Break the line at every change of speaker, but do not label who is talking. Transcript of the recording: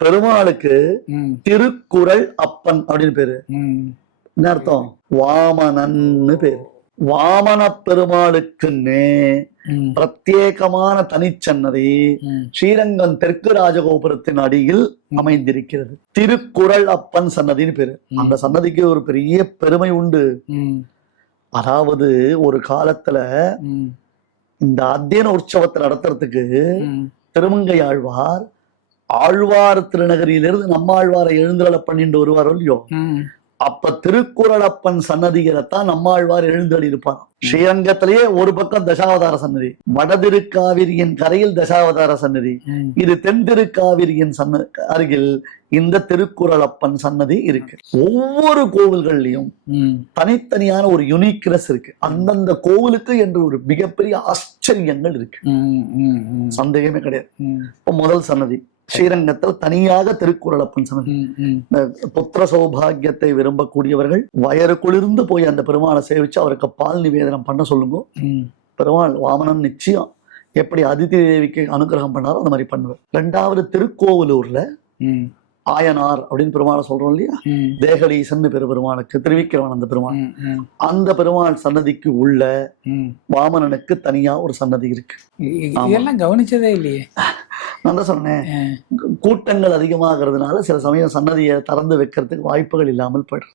பெருமாளுக்கு திருக்குறள் அப்பன் அப்படின்னு பேரு. என்ன அர்த்தம்? வாமனன்னு பேரு. வாமன பெருமாளுக்குன்னே பிரத்யேகமான தனிச்சன்னதி ஸ்ரீரங்கம் தெற்கு ராஜகோபுரத்தின் அடியில் அமைந்திருக்கிறது. திருக்குறள் அப்பன் சன்னதின்னு பேரு. அந்த சன்னதிக்கு ஒரு பெரிய பெருமை உண்டு. அதாவது ஒரு காலத்துல இந்த அத்தியன உற்சவத்தை நடத்துறதுக்கு திருமங்கை ஆழ்வார் ஆழ்வார் திருநகரியிலிருந்து நம்மாழ்வாரை எழுந்தருள பண்ணிட்டு வருவாரோ இல்லையோ? அப்ப திருக்குறளப்பன் சன்னதியிலத்தான் நம்மாழ்வார் எழுந்தருளி இருப்பார் ஸ்ரீரங்கத்திலேயே ஒரு பக்கம் தசாவதார சன்னதி வடதிருக்காவிரியின் கரையில் தசாவதார சன்னதி இது தென் திருக்காவிரியின் சன்ன அருகில் இந்த திருக்குறளப்பன் சன்னதி இருக்கு. ஒவ்வொரு கோவில்கள்லயும் தனித்தனியான ஒரு யுனிக்னஸ் இருக்கு. அந்தந்த கோவிலுக்கு என்று ஒரு மிகப்பெரிய ஆச்சரியங்கள் இருக்கு. சந்தேகமே கிடையாது. முதல் சன்னதி. ஸ்ரீரங்கத்தில் தனியாக திருக்குறளப்பன் சன்னதி இந்த புத்திர சௌபாகியத்தை விரும்பக்கூடியவர்கள் வயறு குளிர்ந்து போய் அந்த பெருமாளை சேவிச்சு அவருக்கு பால் நிவேதனம் பண்ண சொல்லுங்க. பெருமாள் வாமனன் நிச்சயம் எப்படி அதிதி தேவிக்கு அனுகிரகம் பண்ணாரோ அந்த மாதிரி பண்ணுவார். ரெண்டாவது திருக்கோவிலூர்ல ஆயனார் அப்படின்னு பெருமாளை சொல்றோம் இல்லையா? தேகலீசன் பெரு பெருமாளுக்கு திருவிக்கிரவன் அந்த பெருமாள். சன்னதிக்கு உள்ள. வாமனனுக்கு தனியா ஒரு சன்னதி இருக்கு.
இதெல்லாம் கவனிச்சதே இல்லையே.
நான் தான் சொன்னேன். கூட்டங்கள் அதிகமாகிறதுனால சில சமயம் சன்னதியை திறந்து வைக்கிறதுக்கு வாய்ப்புகள் இல்லாமல் போயிடுது.